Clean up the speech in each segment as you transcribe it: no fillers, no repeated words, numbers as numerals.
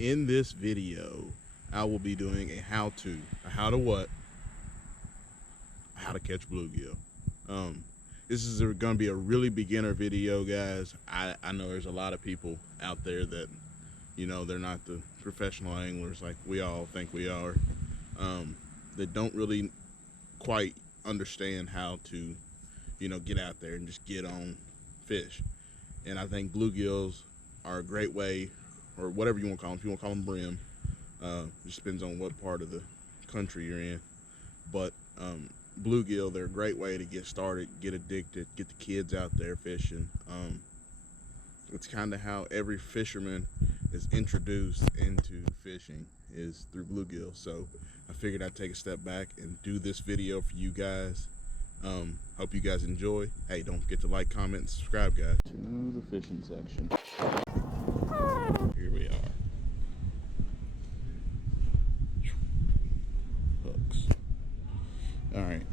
In this video, I will be doing a how to catch bluegill. This is going to be a really beginner video, guys. I know there's a lot of people out there that, they're not the professional anglers like we all think we are, that don't really quite understand how to, get out there and just get on fish. And I think bluegills are a great way, or whatever you want to call them. If you want to call them brim, just depends on what part of the country you're in. But bluegill, they're a great way to get started, get addicted, get the kids out there fishing. It's kind of how every fisherman is introduced into fishing, is through bluegill. So I figured I'd take a step back and do this video for you guys. Hope you guys enjoy. Hey, don't forget to like, comment, and subscribe, guys. To the fishing section. Here we are. Hooks. Alright.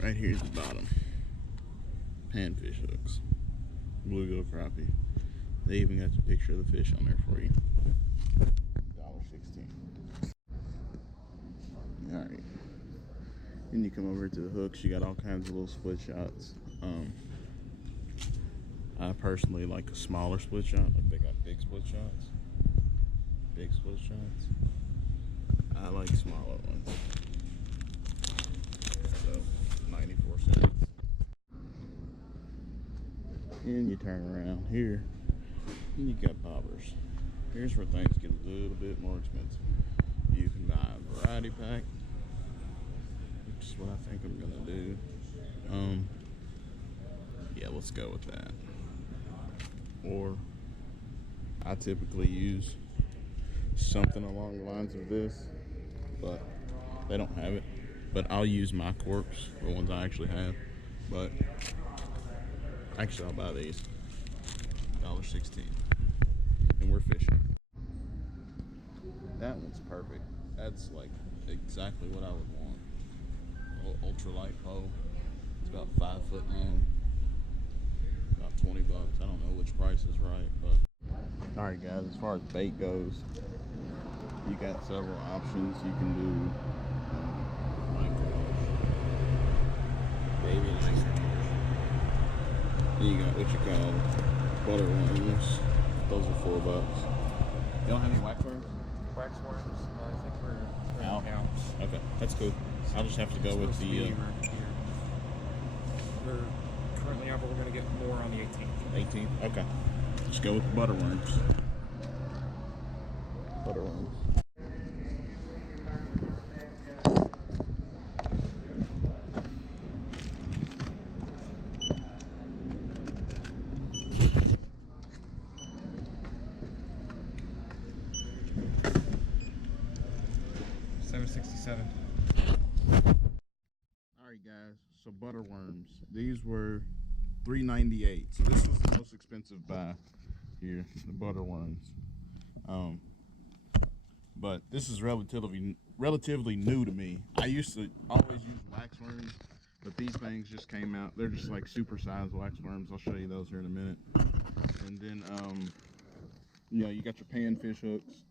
Right here's the bottom. Panfish hooks. Bluegill, crappie. They even got the picture of the fish on there for you. $1.16. Alright. Then you come over to the hooks, you got all kinds of little split shots. I personally like a smaller split shot. Like, they got big split shots. Big split shots. I like smaller ones. So, 94 cents. And you turn around here, and you got bobbers. Here's where things get a little bit more expensive. You can buy a variety pack, which is what I think I'm gonna do. Yeah, let's go with that. Or I typically use something along the lines of this, but they don't have it. But I'll use my corks, the ones I actually have. But actually, I'll buy these. $1.16, and we're fishing. That one's perfect. That's like exactly what I would want. A little ultralight pole. It's about 5 foot long. About 20 bucks. I don't know which price is right, but all right, guys. As far as bait goes, you got several options. You can do microfish, baby microfish. Then you got what you call butter worms. Those are $4. You don't have any waxworms? Waxworms, I think we're out. out. Okay, that's cool. I'll just have to go with the. We're currently out, but we're going to get more on the 18th. 18th? Okay. Just go with the butter worms. Butter worms. $7.67. Alright, guys, so butter worms. These were $3.98. So this was the most expensive buy here, the butter worms. But this is relatively new to me. I used to always use wax worms, but these things just came out. They're just like super-sized wax worms. I'll show you those here in a minute. And then, you got your panfish hooks.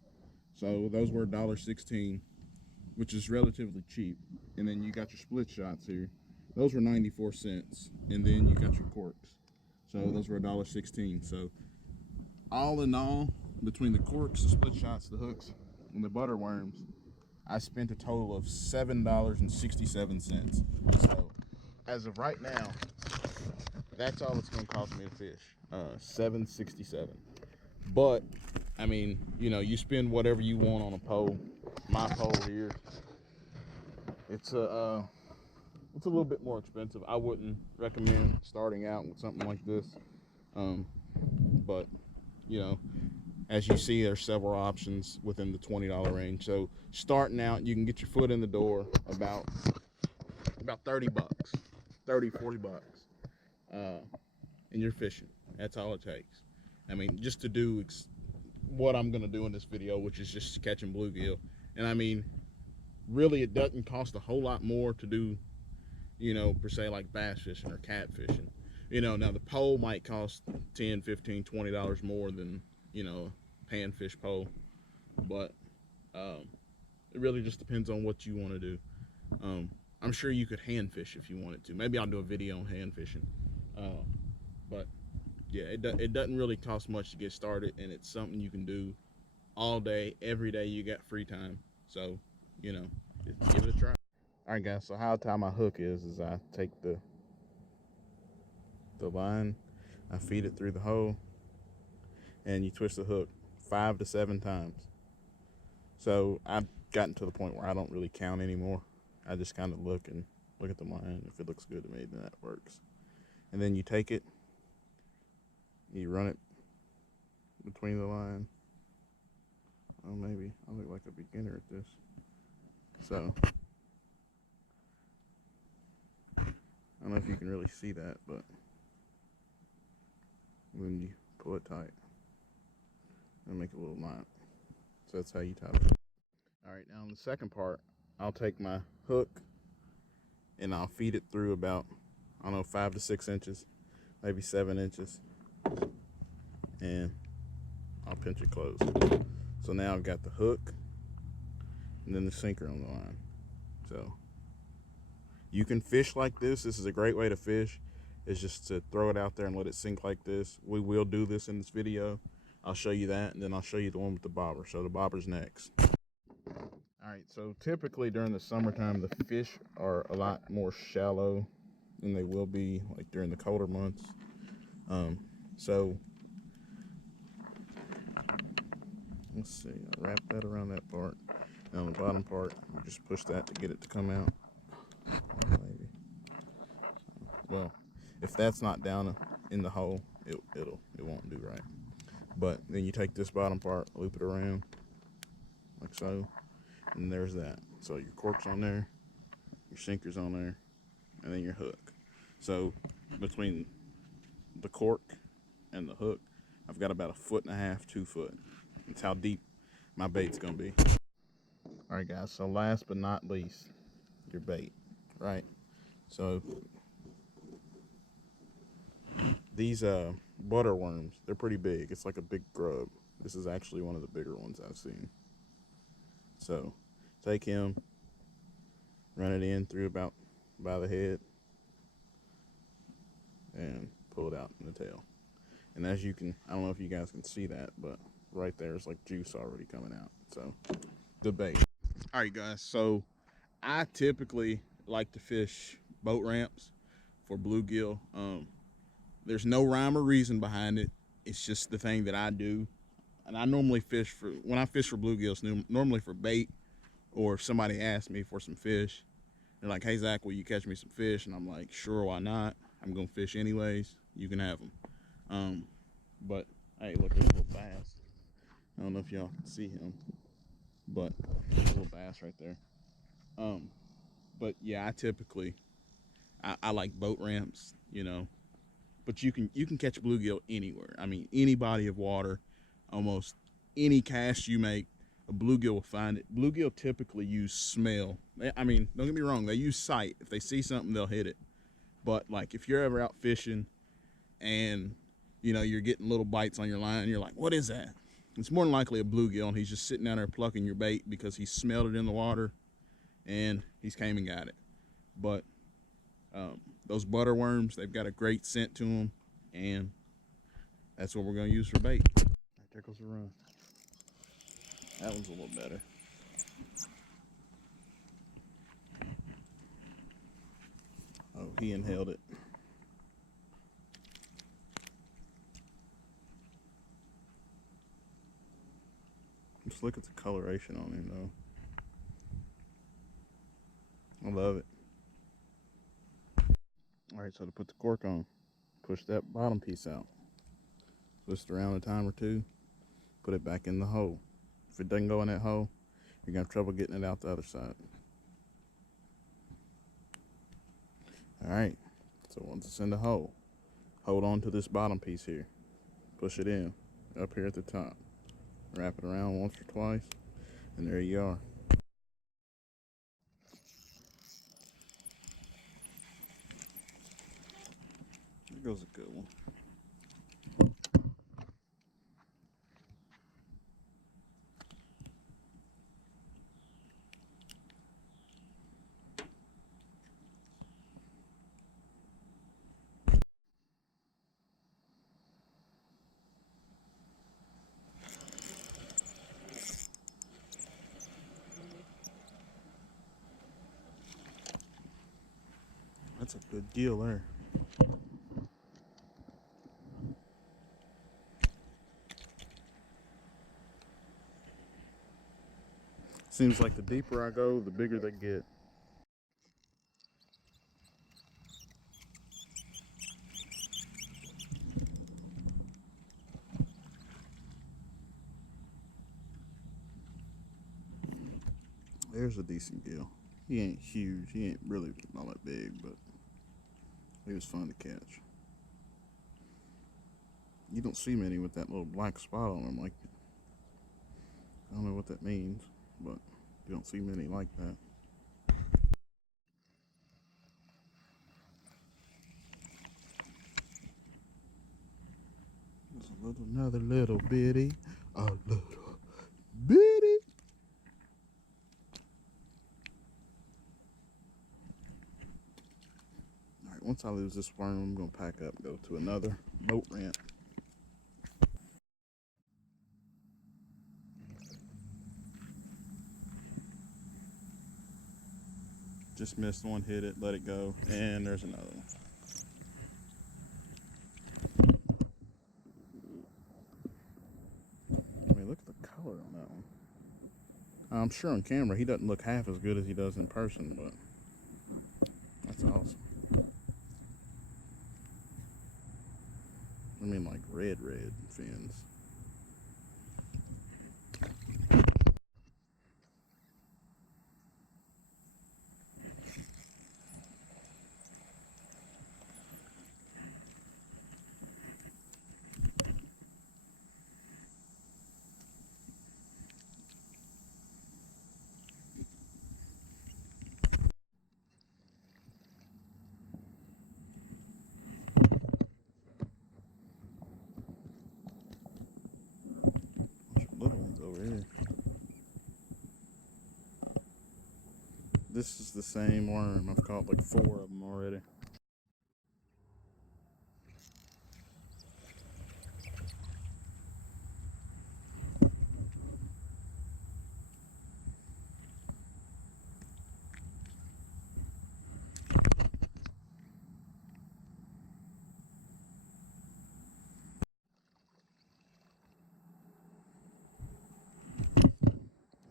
So those were $1.16, which is relatively cheap. And then you got your split shots here. Those were 94 cents. And then you got your corks. So those were $1.16. So all in all, between the corks, the split shots, the hooks, and the butter worms, I spent a total of $7.67. So as of right now, that's all it's going to cost me to fish. $7.67. But I mean, you spend whatever you want on a pole. My pole here, it's a little bit more expensive. I wouldn't recommend starting out with something like this. But as you see, there's several options within the $20 range. So starting out, you can get your foot in the door about 30 bucks, 30, 40 bucks, and you're fishing. That's all it takes. I mean, just to do what I'm going to do in this video, which is just catching bluegill. And I mean, really, it doesn't cost a whole lot more to do, per se, like bass fishing or cat fishing. Now the pole might cost $10, $15, $20 more than, panfish pole, but it really just depends on what you want to do. I'm sure you could hand fish if you wanted to. Maybe I'll do a video on hand fishing. But yeah, it doesn't really cost much to get started, and it's something you can do all day, every day you got free time. So, you know, just give it a try. All right, guys. So how I tie my hook is I take the line, I feed it through the hole, and you twist the hook 5 to 7 times. So I've gotten to the point where I don't really count anymore. I just kind of look at the line. If it looks good to me, then that works. And then you take it, you run it between the line. Oh, maybe I look like a beginner at this. So I don't know if you can really see that, but when you pull it tight, it'll make a little knot. So that's how you tie it. All right, now in the second part, I'll take my hook and I'll feed it through about, I don't know, 5 to 6 inches, maybe 7 inches, and I'll pinch it closed. So now I've got the hook and then the sinker on the line. So you can fish like this. This is a great way to fish. It's just to throw it out there and let it sink like this. We will do this in this video. I'll show you that, and then I'll show you the one with the bobber. So the bobber's next. All right, so typically during the summertime, the fish are a lot more shallow than they will be like during the colder months. So let's see, I wrap that around that part. And on the bottom part, you just push that to get it to come out. Maybe. Well, if that's not down in the hole, it won't do right. But then you take this bottom part, loop it around like so, and there's that. So your cork's on there, your sinker's on there, and then your hook. So between the cork and the hook, I've got about 1.5 feet, 2 foot. That's how deep my bait's gonna be. All right, guys, so last but not least, your bait, right? So these butter worms, they're pretty big. It's like a big grub. This is actually one of the bigger ones I've seen. So take him, run it in through about by the head, and pull it out in the tail. And as you can, I don't know if you guys can see that, but right there is like juice already coming out. So good bait. All right, guys, so I typically like to fish boat ramps for bluegill. There's no rhyme or reason behind it. It's just the thing that I do. And I normally fish for, when I fish for bluegill, it's normally for bait, or if somebody asks me for some fish. They're like, hey, Zach, will you catch me some fish? And I'm like, sure, why not? I'm going to fish anyways. You can have them. But, hey, look, there's a little bass. I don't know if y'all can see him, but there's a little bass right there. But, yeah, I typically, I like boat ramps, you know. But you can catch bluegill anywhere. I mean, any body of water, almost any cast you make, a bluegill will find it. Bluegill typically use smell. I mean, don't get me wrong, they use sight. If they see something, they'll hit it. But like if you're ever out fishing and you know you're getting little bites on your line, and you're like, what is that? It's more than likely a bluegill, and he's just sitting down there plucking your bait because he smelled it in the water and he's came and got it. But those butter worms, they've got a great scent to them, and that's what we're going to use for bait. There goes the run. That one's a little better. Oh, he inhaled it. Just look at the coloration on him, though. I love it. All right, so to put the cork on, push that bottom piece out. Twist it around a time or two, put it back in the hole. If it doesn't go in that hole, you're gonna have trouble getting it out the other side. All right, so once it's in the hole, hold on to this bottom piece here. Push it in, up here at the top. Wrap it around once or twice, and there you are. There goes a good one. That's a good gill there. Seems like the deeper I go, the bigger they get. There's a decent gill. He ain't huge. He ain't really all that big, but he was fun to catch. You don't see many with that little black spot on them. Like, I don't know what that means, but you don't see many like that. There's another little bitty, a little bitty. All right, once I lose this worm, I'm gonna pack up and go to another boat ramp. Just missed one, hit it, let it go, and there's another one. I mean, look at the color on that one. I'm sure on camera he doesn't look half as good as he does in person, but that's awesome. I mean, like red fins. Bunch of little ones over here. This is the same worm. I've caught like 4 of them already.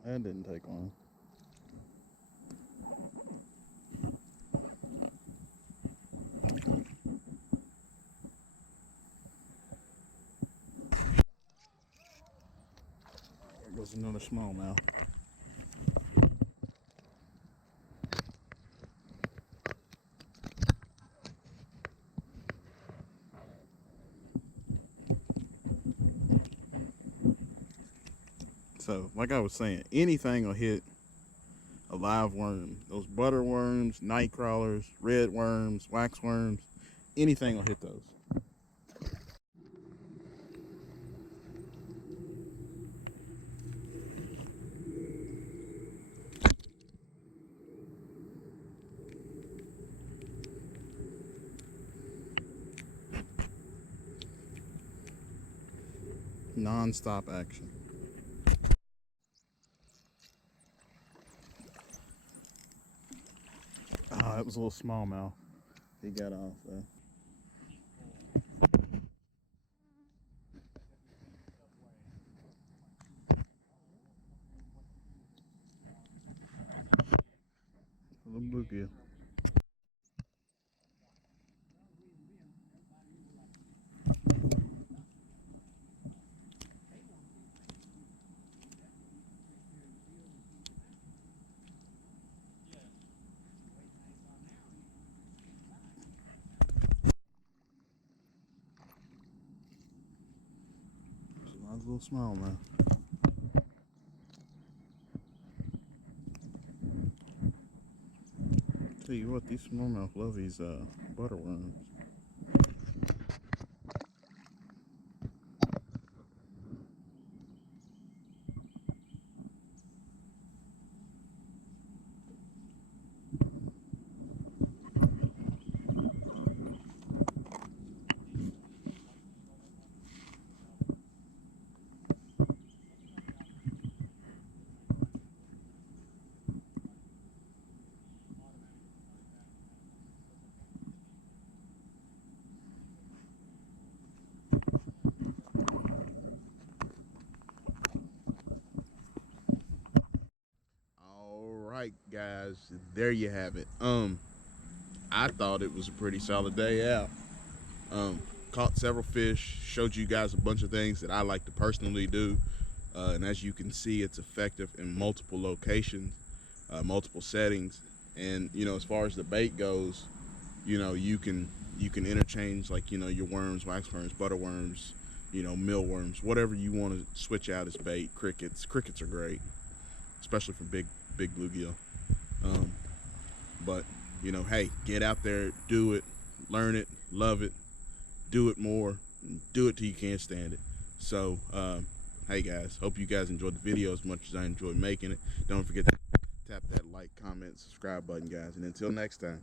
That didn't take long. There goes another smallmouth. So, like I was saying, anything will hit a live worm. Those butter worms, night crawlers, red worms, wax worms, anything will hit those. Non-stop action. Oh, that was a little smallmouth. He got off there. A little bluegill. Nice little smallmouth. Tell you what, these smallmouth love these butter worms. right, guys, there you have it. I thought it was a pretty solid day out. Um, Caught several fish, showed you guys a bunch of things that I like to personally do. And as you can see, it's effective in multiple locations, multiple settings. And as far as the bait goes, you can interchange, like, your worms, wax worms, butter worms, mealworms, whatever you want to switch out as bait. Crickets are great, especially for big bluegill. Um, but hey, get out there, do it, learn it, love it, do it more, do it till you can't stand it. So hey guys, hope you guys enjoyed the video as much as I enjoyed making it. Don't forget to tap that like, comment, subscribe button, guys, and until next time.